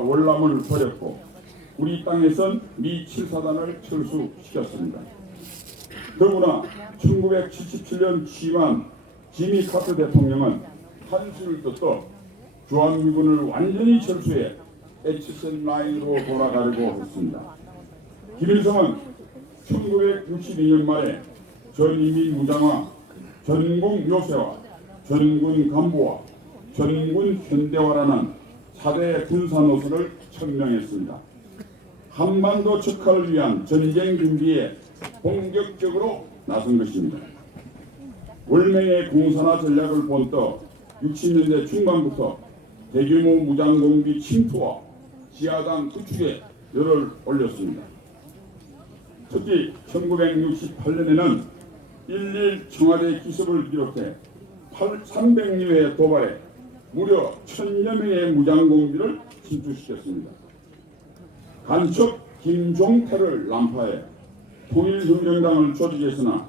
월남을 벌였고 우리 땅에선 미 7사단을 철수시켰습니다. 더구나 1977년 취임한 지미 카터 대통령은 한수를 떴어 주한미군을 완전히 철수해 HSN 라인으로 돌아가려고 했습니다. 김일성은 1962년 말에 전인민 무장화, 전공 요새화, 전군 간부화, 전군 현대화라는 4대 군사 노선을 천명했습니다. 한반도 척화를 위한 전쟁 준비에 본격적으로 나선 것입니다. 월명의 공산화 전략을 본떠 60년대 중반부터 대규모 무장공비 침투와 지하당 구축에 열을 올렸습니다. 특히 1968년에는 11 청와대 기습을 비롯해 300여회 도발에 무려 1000여 명의 무장공비를 침투시켰습니다. 간첩 김종태를 난파해 통일혁명당을 조직했으나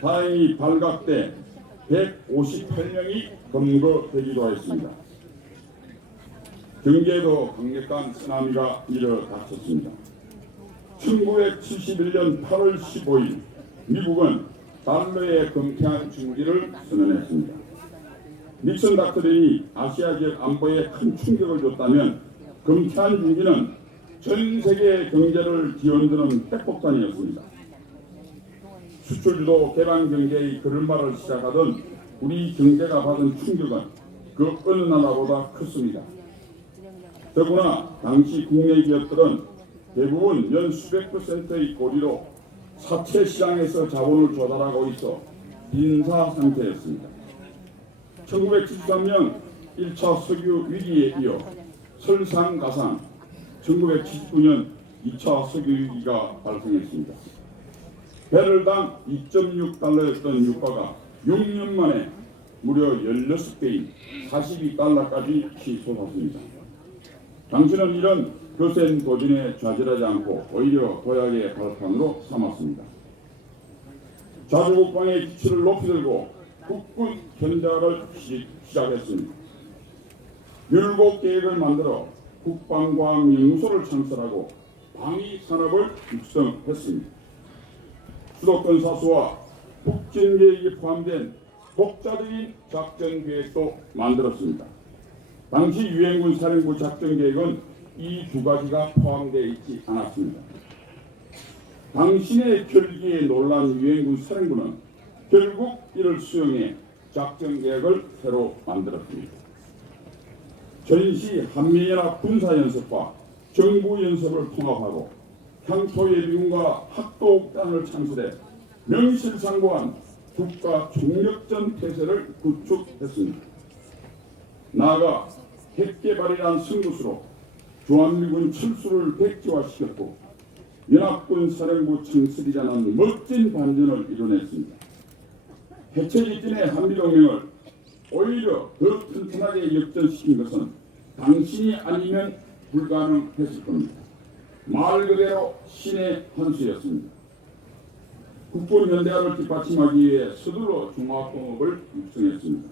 다행히 발각돼 158명이 검거되기도 했습니다. 경계에도 강력한 쓰나미가 일어닥쳤습니다. 1971년 8월 15일 미국은 달러의 금태한 중기를 선언했습니다. 닉슨 닥터린이 아시아 지역 안보에 큰 충격을 줬다면 금태한 중기는 전 세계 경제를 뒤흔드는 핵폭탄이었습니다. 수출주도 개방 경제의 걸음마를 시작하던 우리 경제가 받은 충격은 그 어느 나라보다 컸습니다. 더구나 당시 국내 기업들은 대부분 연 수백 %의 고리로 사채 시장에서 자본을 조달하고 있어 빈사 상태였습니다. 1973년 1차 석유 위기에 이어 설상가상 1979년 2차 석유 위기가 발생했습니다. 배럴당 2.6달러였던 유가가 6년 만에 무려 16배인 42달러까지 치솟았습니다. 당신은 이런 거센 도전에 좌절하지 않고 오히려 도약의 발판으로 삼았습니다. 자주국방의 기초를 높이 들고 국군 현대화를 시작했습니다. 율곡 계획을 만들어 국방과학연구소를 창설하고 방위산업을 육성했습니다. 수도권 사수와 북진 계획이 포함된 독자적인 작전 계획도 만들었습니다. 당시 유엔군 사령부 작전 계획은 이 두 가지가 포함되어 있지 않았습니다. 당신의 결기에 놀란 유엔군 사령부는 결국 이를 수용해 작전 계획을 새로 만들었습니다. 전시 한미연합 군사연습과 정부연습을 통합하고 향토예비군과 학도단을 창설해 명실상부한 국가 총력전 태세를 구축했습니다. 나아가 핵개발이란 승부수로 주한미군 철수를 백지화시켰고 연합군 사령부 창설이라는 멋진 반전을 이뤄냈습니다. 해체 직전의 한미동맹을 오히려 더 튼튼하게 역전시킨 것은 당신이 아니면 불가능했을 겁니다. 말 그대로 신의 한 수였습니다. 국군 현대화를 뒷받침하기 위해 서둘러 중화공업을 육성했습니다.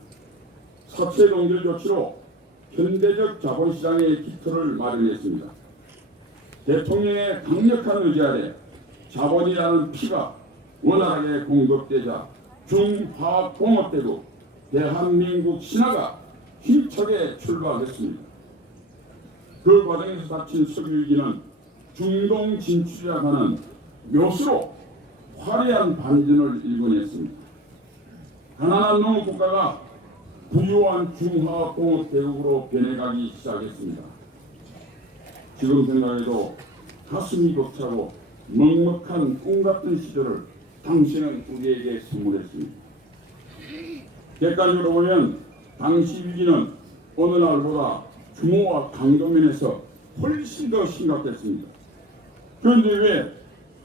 사채 동결 조치로 현대적 자본시장의 기틀을 마련했습니다. 대통령의 강력한 의지 아래 자본이라는 피가 원활하게 공급되자 중화공업대국 대한민국 신화가 힘차게 출발했습니다. 그 과정에서 닥친 석유위기는 중동 진출이라 하는 묘수로 화려한 반전을 일궈냈습니다. 가난한 농업국가가 부유한 중화공업 대국으로 변해가기 시작했습니다. 지금 생각해도 가슴이 벅차고 먹먹한 꿈같은 시절을 당신은 우리에게 선물했습니다. 객관적으로 보면 당시 위기는 어느 날보다 규모와 강도면에서 훨씬 더 심각했습니다. 그런데 왜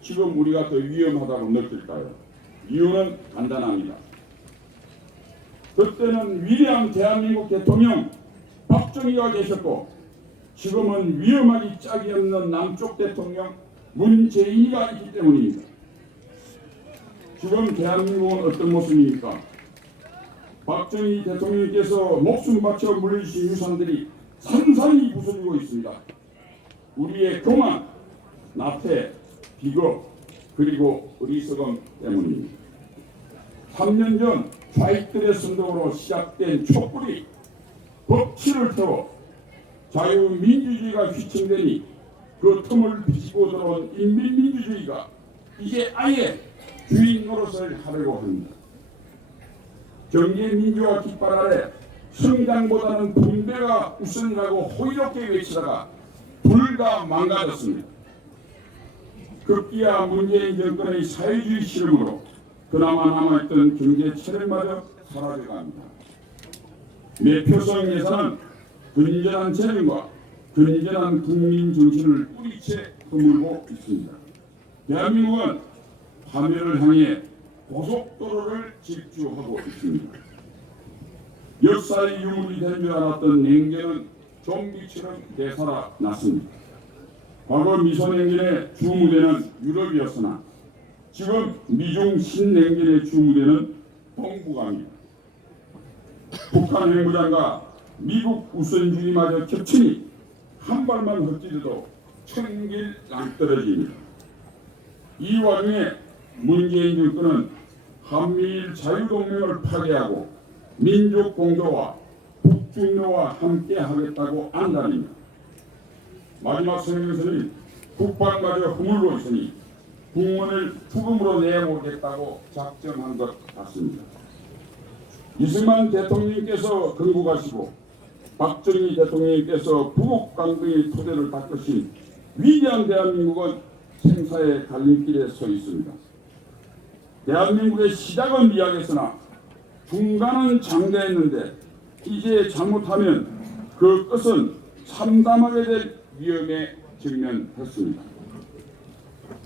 지금 우리가 더 위험하다고 느낄까요? 이유는 간단합니다. 그때는 위대한 대한민국 대통령 박정희가 계셨고 지금은 위험하기 짝이 없는 남쪽 대통령 문재인이가 있기 때문입니다. 지금 대한민국은 어떤 모습입니까? 박정희 대통령께서 목숨 바쳐 물려주신 유산들이 산산이 부서지고 있습니다. 우리의 교만, 나태, 비겁, 그리고 어리석음 때문입니다. 3년 전 좌익들의 선동으로 시작된 촛불이 법치를 태워 자유민주주의가 휘청되니 그 틈을 비집고 들어온 인민민주주의가 이제 아예 주인 노릇을 하려고 합니다. 경제민주화 깃발 아래 성장보다는 분배가 우선이라고 호의롭게 외치다가 둘 다 망가졌습니다. 급기야 문재인 정권의 사회주의 실험으로 그나마 남아있던 경제 체력마저 사라져갑니다. 매표성 예산은 건전한 재정과 건전한 국민 정신을 뿌리채 허물고 있습니다. 대한민국은 파멸을 향해 고속도로를 질주하고 있습니다. 역사의 유물이 된 줄 알았던 냉정은 좀비처럼 되살아났습니다. 과거 미소냉전의 주무대는 유럽이었으나 지금 미중 신냉전의 주무대는 동북아입니다. 북한 핵무장과 미국 우선주의마저 겹치니 한 발만 헛디뎌도 천길 낭떠러집니다. 이 와중에 문재인 정권은 한미일 자유동맹을 파괴하고 민족 공조와 북중로와 함께 하겠다고 안다닙니다. 마지막 성명서는 국방마저 허물고 있으니 국문을 죽음으로 내보겠다고 작정한 것 같습니다. 이승만 대통령께서 건국하시고 박정희 대통령께서 부국 강등의 토대를 닦으신 위대한 대한민국은 생사의 갈림길에 서 있습니다. 대한민국의 시작은 미약했으나 중간은 장대했는데 이제 잘못하면 그 끝은 참담하게 될 위험에 직면했습니다.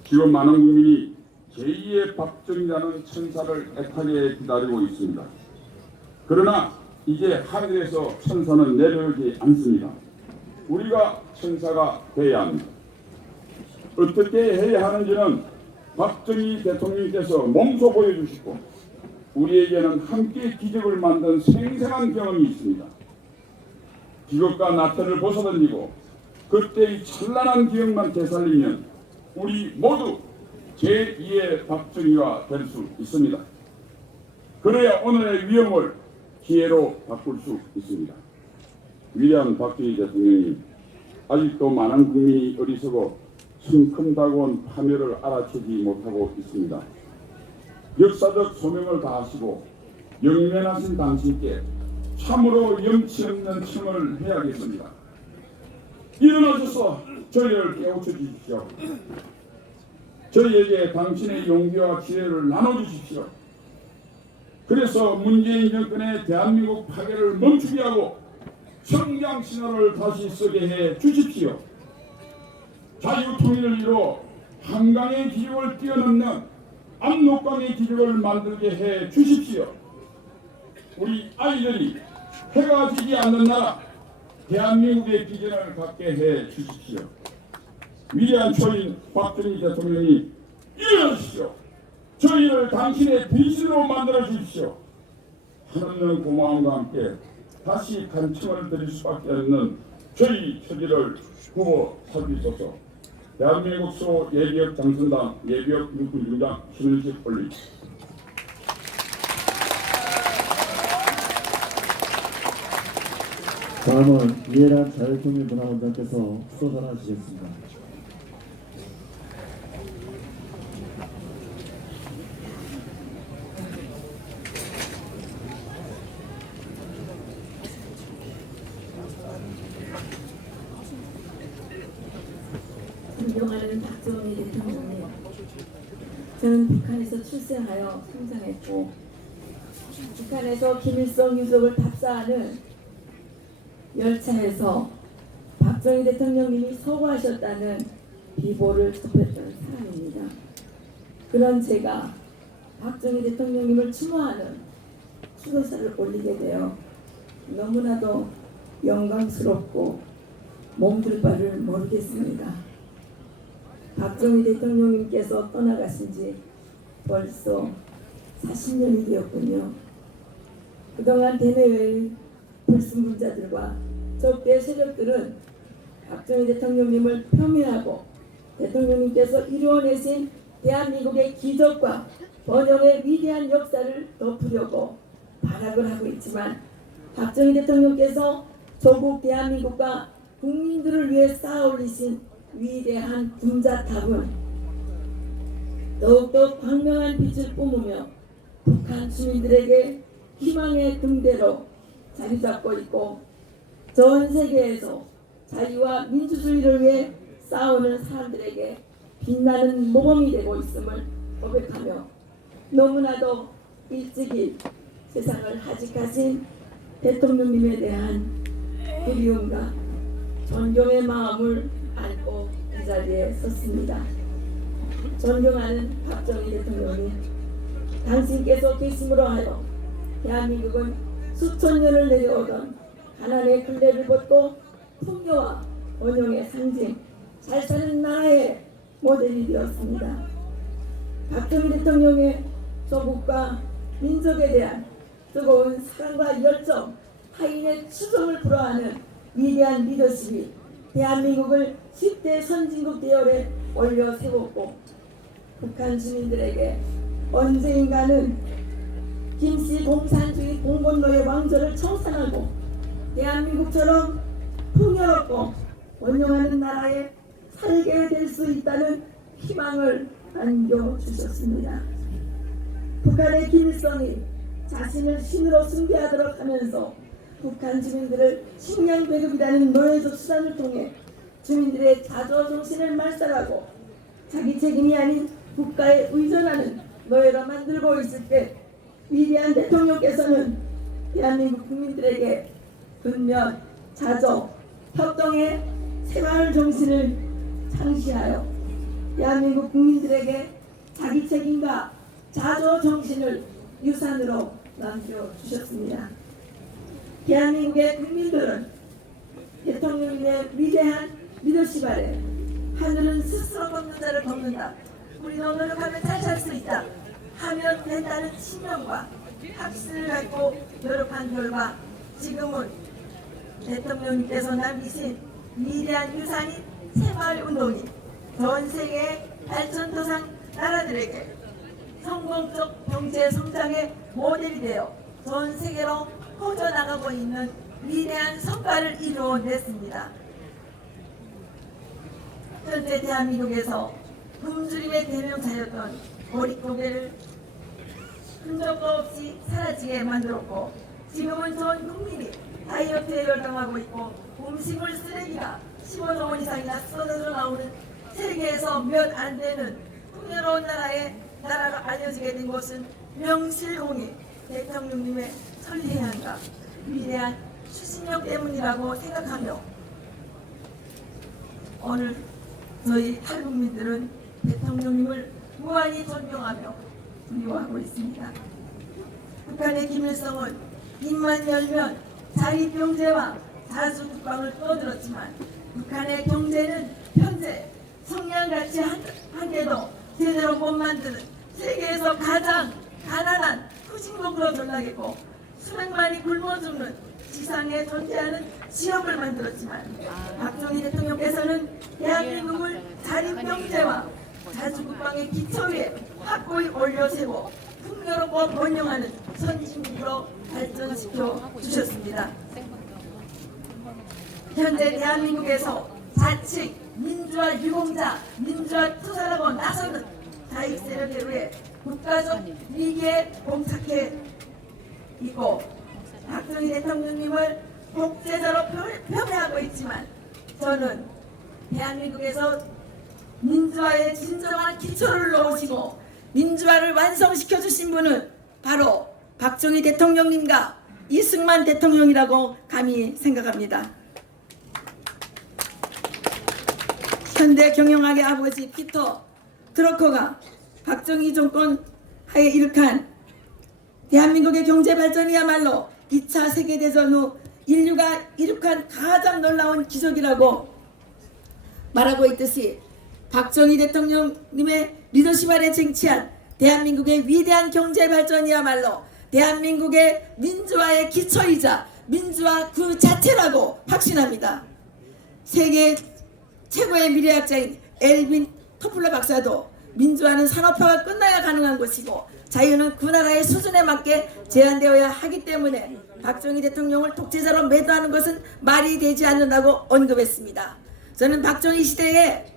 지금 많은 국민이 제2의 박정희라는 천사를 애타게 기다리고 있습니다. 그러나 이제 하늘에서 천사는 내려오지 않습니다. 우리가 천사가 되어야 합니다. 어떻게 해야 하는지는 박정희 대통령께서 몸소 보여주시고 우리에게는 함께 기적을 만든 생생한 경험이 있습니다. 기적과 나태를 벗어던지고 그때의 찬란한 기억만 되살리면 우리 모두 제2의 박정희가 될 수 있습니다. 그래야 오늘의 위험을 기회로 바꿀 수 있습니다. 위대한 박정희 대통령님, 아직도 많은 국민이 어리석어 성큼다고한 파멸을 알아채지 못하고 있습니다. 역사적 소명을 다하시고 영면하신 당신께 참으로 염치 없는 청을 해야겠습니다. 일어나셔서 저희를 깨우쳐 주십시오. 저희에게 당신의 용기와 지혜를 나눠주십시오. 그래서 문재인 정권의 대한민국 파괴를 멈추게 하고 성장 신호를 다시 쓰게 해 주십시오. 자유통일을 이뤄 한강의 기적을 뛰어넘는 압록강의 기적을 만들게 해 주십시오. 우리 아이들이 해가 지지 않는 나라 대한민국의 비전을 갖게 해 주십시오. 위대한 초인 박정희 대통령이 일어나십시오. 저희를 당신의 빛으로 만들어 주십시오. 하나님의 고마움과 함께 다시 간청을 드릴 수밖에 없는 저희 처지를 구워 살피소서. 대한민국 소 예비역 장선당 예비역 육군중장 신은식 올리. 다음은 이해란 자유통일문화원장께서 수고전하시겠습니다. 존경하는 박정희 대통령님, 저는 북한에서 출생하여 성장했고 북한에서 김일성 유족을 답사하는 열차에서 박정희 대통령님이 서거하셨다는 비보를 접했던 사람입니다. 그런 제가 박정희 대통령님을 추모하는 추도사를 올리게 되어 너무나도 영광스럽고 몸둘 바를 모르겠습니다. 박정희 대통령님께서 떠나가신 지 벌써 40년이 되었군요. 그동안 대내외의 불순분자들과 적대 세력들은 박정희 대통령님을 폄훼하고 대통령님께서 이루어내신 대한민국의 기적과 번영의 위대한 역사를 덮으려고 발악을 하고 있지만 박정희 대통령께서 조국 대한민국과 국민들을 위해 쌓아 올리신 위대한 군자탑은 더욱더 광명한 빛을 뿜으며 북한 주민들에게 희망의 등대로 자리 잡고 있고 전 세계에서 자유와 민주주의를 위해 싸우는 사람들에게 빛나는 모범이 되고 있음을 고백하며 너무나도 일찍이 세상을 하직하신 대통령님에 대한 그리움과 존경의 마음을 안고 이 자리에 섰습니다. 존경하는 박정희 대통령님, 당신께서 계심으로 하여 대한민국은 수천 년을 내려오던 가난의 근래를 벗고 풍요와 번영의 상징, 잘 사는 나라의 모델이 되었습니다. 박정희 대통령의 조국과 민족에 대한 뜨거운 사랑과 열정, 타인의 추종을 불허하는 위대한 리더십이 대한민국을 10대 선진국 대열에 올려 세웠고 북한 주민들에게 언젠가는 김씨 공산주의 공본로의 왕조를 청산하고 대한민국처럼 풍요롭고 번영하는 나라에 살게 될 수 있다는 희망을 안겨주셨습니다. 북한의 김일성이 자신을 신으로 숭배하도록 하면서 북한 주민들을 식량 배급이라는 노예적 수단을 통해 주민들의 자조정신을 말살하고 자기 책임이 아닌 국가에 의존하는 노예로 만들고 있을 때 위대한 대통령께서는 대한민국 국민들에게 근면, 자조, 협동의 새마을 정신을 창시하여 대한민국 국민들에게 자기 책임과 자조 정신을 유산으로 남겨주셨습니다. 대한민국의 국민들은 대통령님의 위대한 리더십 아래 하늘은 스스로 걷는 자를 걷는다. 우리는 노력하면 잘 살 수 있다. 하면 된다는 신념과 확신을 갖고 노력한 결과 지금은 대통령님께서 남기신 위대한 유산인 새마을운동이 전 세계 발전도상 나라들에게 성공적 경제 성장의 모델이 되어 전 세계로 퍼져나가고 있는 위대한 성과를 이루어냈습니다. 현재 대한민국에서 굶주림의 대명사였던 보릿고개를 흔적도 없이 사라지게 만들었고 지금은 전 국민이 다이어트에 열광하고 있고 음식물 쓰레기가 15조 원 이상이나 쏟아져 나오는 세계에서 몇 안 되는 풍요로운 나라로 알려지게 된 것은 명실공히 대통령님의 천리행한과 위대한 추진력 때문이라고 생각하며 오늘 저희 탈북민들은 대통령님을 무한히 존경하며 그리워하고 있습니다. 북한의 김일성은 입만 열면 자립경제와 자주국방을 떠들었지만 북한의 경제는 현재 성냥같이 한 개도 제대로 못 만드는 세계에서 가장 가난한 후진국으로 전락했고 수백만이 굶어 죽는 지상에 존재하는 지역을 만들었지만 박정희 대통령께서는 대한민국을 자립경제와 자주국방의 기초 위에 확고히 올려세워 풍요롭고 번영하는 선진국으로 발전시켜 주셨습니다. 현재 대한민국에서 자치, 민주화 유공자, 민주화 투사라고 나서는 자익 세력에 의해 국가적 위기에 봉착해 있고 박정희 대통령님을 독재자로 폄훼하고 있지만 저는 대한민국에서 민주화의 진정한 기초를 놓으시고 민주화를 완성시켜 주신 분은 바로 박정희 대통령님과 이승만 대통령이라고 감히 생각합니다. 현대 경영학의 아버지 피터 드러커가 박정희 정권 하에 일으킨 대한민국의 경제 발전이야말로 2차 세계대전 후 인류가 이룩한 가장 놀라운 기적이라고 말하고 있듯이 박정희 대통령님의 리더십 아래 쟁취한 대한민국의 위대한 경제 발전이야말로 대한민국의 민주화의 기초이자 민주화 그 자체라고 확신합니다. 세계 최고의 미래학자인 엘빈 토플러 박사도 민주화는 산업화가 끝나야 가능한 것이고 자유는 그 나라의 수준에 맞게 제한되어야 하기 때문에 박정희 대통령을 독재자로 매도하는 것은 말이 되지 않는다고 언급했습니다. 저는 박정희 시대에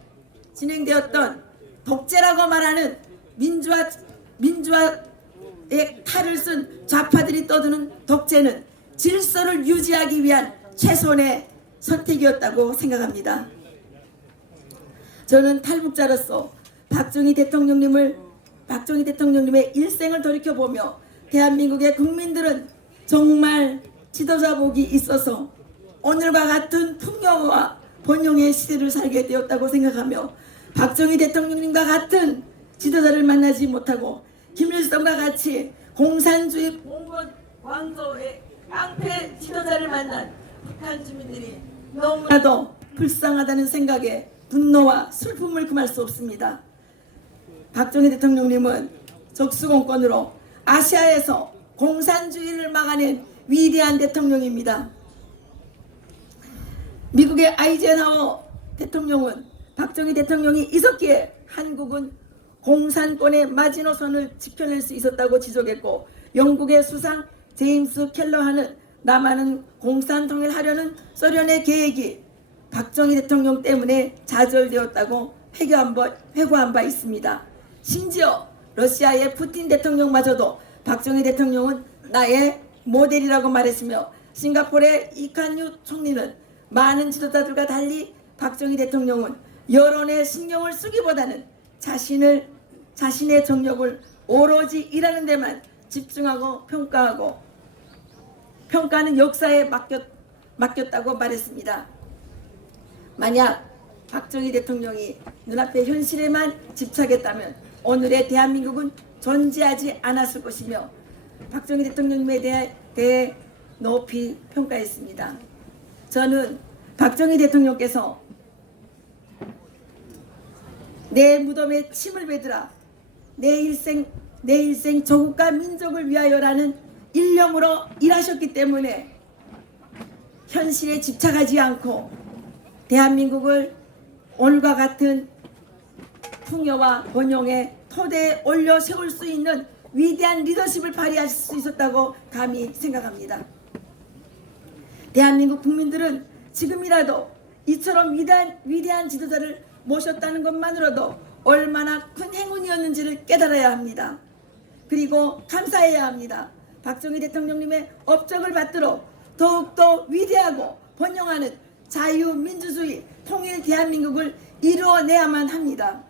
진행되었던 독재라고 말하는 민주화의 탈을 쓴 좌파들이 떠드는 독재는 질서를 유지하기 위한 최선의 선택이었다고 생각합니다. 저는 탈북자로서 박정희 대통령님의 일생을 돌이켜보며 대한민국의 국민들은 정말 지도자 복이 있어서 오늘과 같은 풍요와 번영의 시대를 살게 되었다고 생각하며 박정희 대통령님과 같은 지도자를 만나지 못하고 김일성과 같이 공산주의 봉건 왕조의 깡패 지도자를 만난 북한 주민들이 너무나도 불쌍하다는 생각에 분노와 슬픔을 금할 수 없습니다. 박정희 대통령님은 적수공권으로 아시아에서 공산주의를 막아낸 위대한 대통령입니다. 미국의 아이젠하워 대통령은 박정희 대통령이 있었기에 한국은 공산권의 마지노선을 지켜낼 수 있었다고 지적했고, 영국의 수상 제임스 켈러하는 남한은 공산통일하려는 소련의 계획이 박정희 대통령 때문에 좌절되었다고 회고한 바 있습니다. 심지어 러시아의 푸틴 대통령마저도 박정희 대통령은 나의 모델이라고 말했으며, 싱가포르의 이칸유 총리는 많은 지도자들과 달리 박정희 대통령은 여론에 신경을 쓰기보다는 자신의 정력을 오로지 일하는 데만 집중하고 평가하는 역사에 맡겼다고 말했습니다. 만약 박정희 대통령이 눈앞의 현실에만 집착했다면 오늘의 대한민국은 존재하지 않았을 것이며 박정희 대통령님에 대해 높이 평가했습니다. 저는 박정희 대통령께서 내 무덤에 침을 베드라 내 일생 조국과 민족을 위하여라는 일념으로 일하셨기 때문에 현실에 집착하지 않고 대한민국을 오늘과 같은 풍요와 번영의 토대에 올려 세울 수 있는 위대한 리더십을 발휘할 수 있었다고 감히 생각합니다. 대한민국 국민들은 지금이라도 이처럼 위대한 지도자를 모셨다는 것만으로도 얼마나 큰 행운이었는지를 깨달아야 합니다. 그리고 감사해야 합니다. 박정희 대통령님의 업적을 받들어 더욱더 위대하고 번영하는 자유민주주의 통일 대한민국을 이루어내야만 합니다.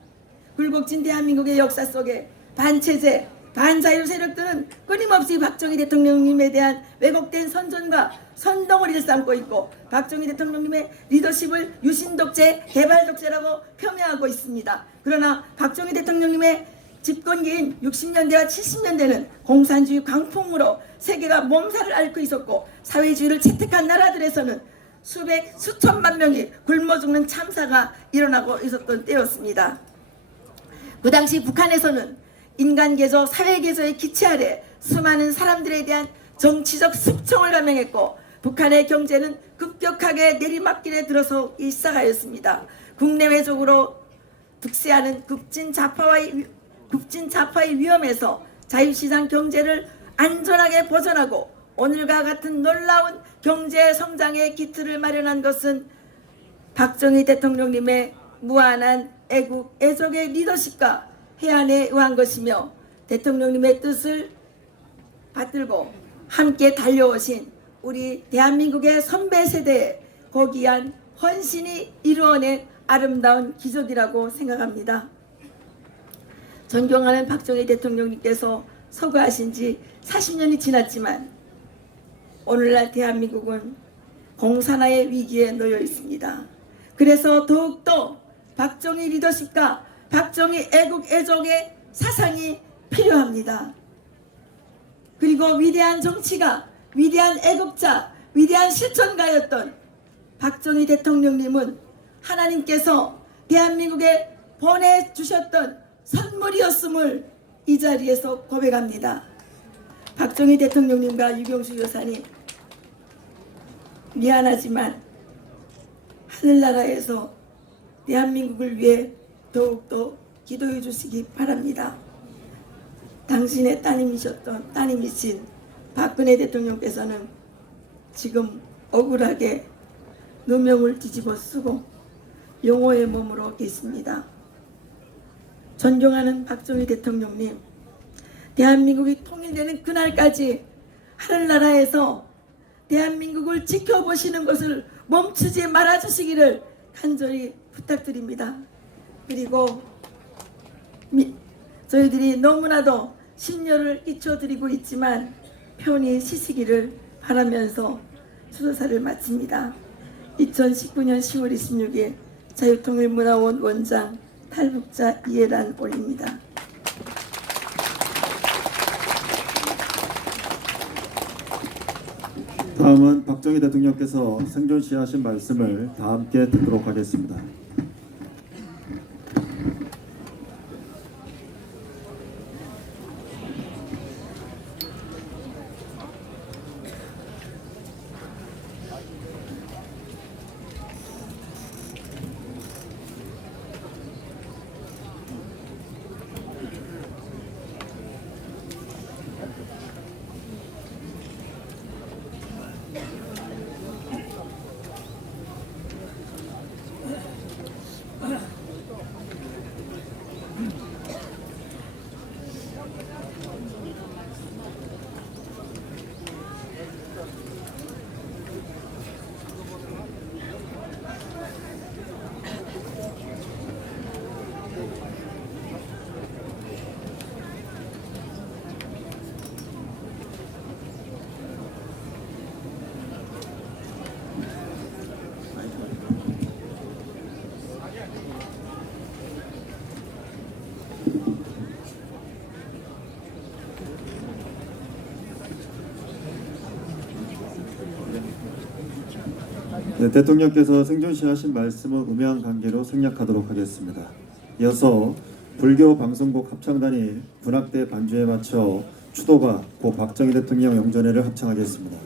굴곡진 대한민국의 역사 속에 반체제, 반자유 세력들은 끊임없이 박정희 대통령님에 대한 왜곡된 선전과 선동을 일삼고 있고, 박정희 대통령님의 리더십을 유신독재, 개발독재라고 폄훼하고 있습니다. 그러나 박정희 대통령님의 집권기인 60년대와 70년대는 공산주의 광풍으로 세계가 몸살을 앓고 있었고, 사회주의를 채택한 나라들에서는 수천만 명이 굶어 죽는 참사가 일어나고 있었던 때였습니다. 그 당시 북한에서는 인간개조, 사회개조의 기치 아래 수많은 사람들에 대한 정치적 숙청을 감행했고, 북한의 경제는 급격하게 내리막길에 들어서기 시작하였습니다. 국내외적으로 득세하는 급진 좌파의 위험에서 자유시장 경제를 안전하게 벗어나고 오늘과 같은 놀라운 경제 성장의 기틀을 마련한 것은 박정희 대통령님의 무한한 애국, 애족의 리더십과 해안에 의한 것이며, 대통령님의 뜻을 받들고 함께 달려오신 우리 대한민국의 선배 세대의 고귀한 헌신이 이루어낸 아름다운 기적이라고 생각합니다. 존경하는 박정희 대통령님께서 서거하신 지 40년이 지났지만 오늘날 대한민국은 공산화의 위기에 놓여 있습니다. 그래서 더욱더 박정희 리더십과 박정희 애국 애족의 사상이 필요합니다. 그리고 위대한 정치가, 위대한 애국자, 위대한 실천가였던 박정희 대통령님은 하나님께서 대한민국에 보내주셨던 선물이었음을 이 자리에서 고백합니다. 박정희 대통령님과 유경수 여사님, 미안하지만 하늘나라에서 대한민국을 위해 더욱더 기도해 주시기 바랍니다. 당신의 따님이신 박근혜 대통령께서는 지금 억울하게 누명을 뒤집어 쓰고 용호의 몸으로 계십니다. 존경하는 박정희 대통령님, 대한민국이 통일되는 그날까지 하늘나라에서 대한민국을 지켜보시는 것을 멈추지 말아주시기를 간절히 부탁드립니다. 그리고 저희들이 너무나도 심려를 끼쳐드리고 있지만 편히 쉬시기를 바라면서 수도사를 마칩니다. 2019년 10월 26일 자유통일문화원 원장 탈북자 이해란 올립니다. 다음은 박정희 대통령께서 생존시하신 말씀을 다 함께 듣도록 하겠습니다. 네, 대통령께서 생존시하신 말씀은 음향 관계로 생략하도록 하겠습니다. 이어서 불교 방송국 합창단이 군악대 반주에 맞춰 추도가 고 박정희 대통령 영전회를 합창하겠습니다.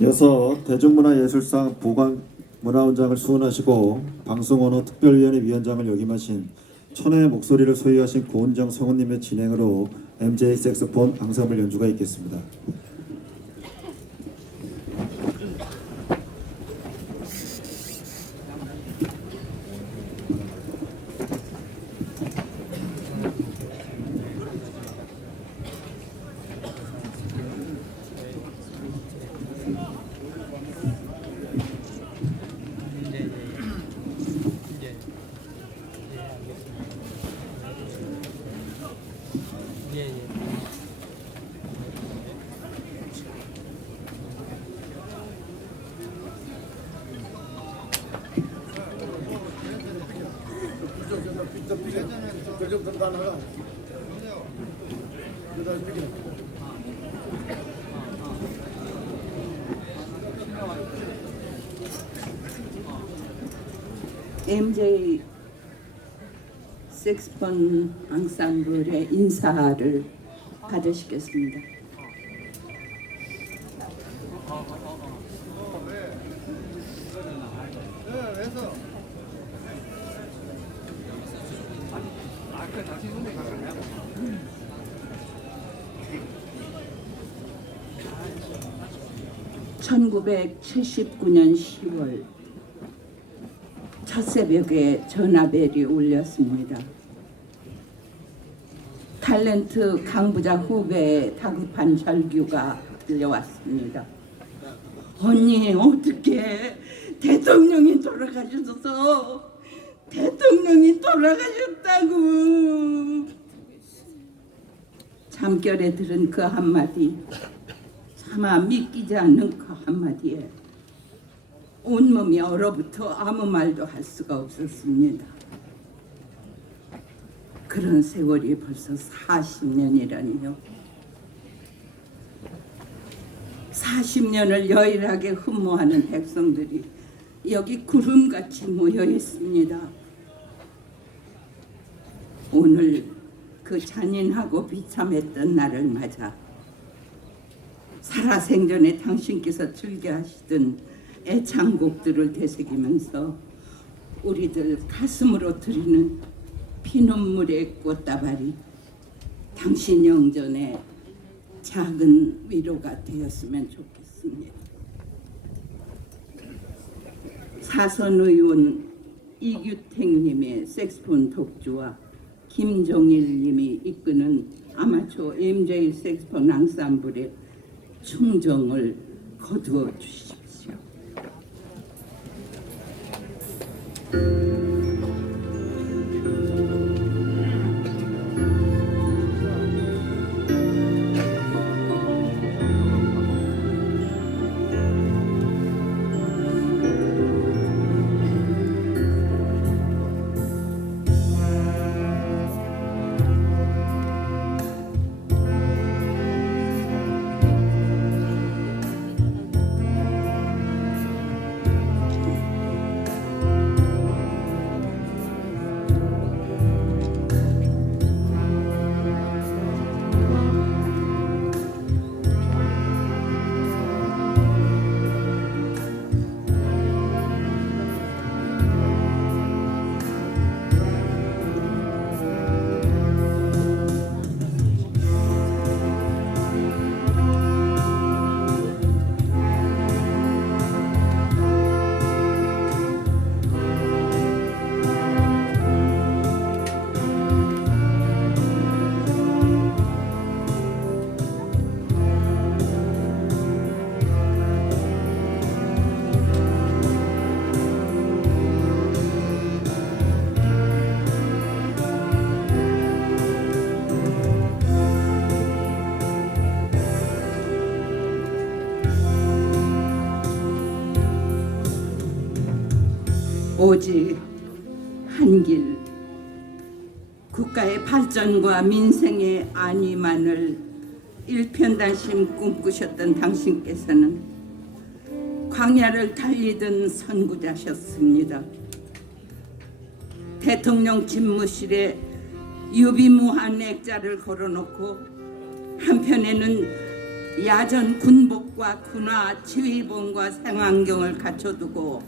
이어서 대중문화예술상 보관문화원장을 수원하시고 방송언어 특별위원회 위원장을 역임하신 천혜의 목소리를 소유하신 고은정 성우님의 진행으로 MJ 색소폰 앙상블 연주가 있겠습니다. MJ 색스폰 앙상블의 인사를 받으시겠습니다. (1979년 10월) 첫 새벽에 전화벨이 울렸습니다. 탤런트 강부자 후배의 다급한 절규가 들려왔습니다. 언니, 어떻게 대통령이 돌아가셨어? 대통령이 돌아가셨다고. 잠결에 들은 그 한마디, 차마 믿기지 않는 그 한마디에 온몸이 얼어붙어 아무 말도 할 수가 없었습니다. 그런 세월이 벌써 40년이라니요. 40년을 여일하게 흠모하는 백성들이 여기 구름같이 모여 있습니다. 오늘 그 잔인하고 비참했던 날을 맞아 살아생전에 당신께서 즐겨하시던 애창곡들을 되새기면서 우리들 가슴으로 드리는 피눈물의 꽃다발이 당신 영전에 작은 위로가 되었으면 좋겠습니다. 사선 의원 이규택님의 색스폰 독주와 김종일님이 이끄는 아마추어 MJ 색스폰 앙상블의 충정을 거두어 주십시오. 오직 한 길, 국가의 발전과 민생의 안위만을 일편단심 꿈꾸셨던 당신께서는 광야를 달리던 선구자셨습니다. 대통령 집무실에 유비무한 액자를 걸어놓고 한편에는 야전 군복과 군화 지휘봉과 생안경을 갖춰두고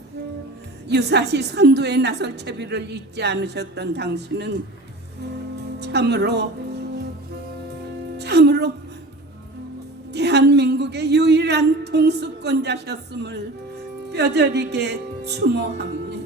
유사시 선두에 나설 채비를 잊지 않으셨던 당신은 참으로 대한민국의 유일한 통수권자셨음을 뼈저리게 추모합니다.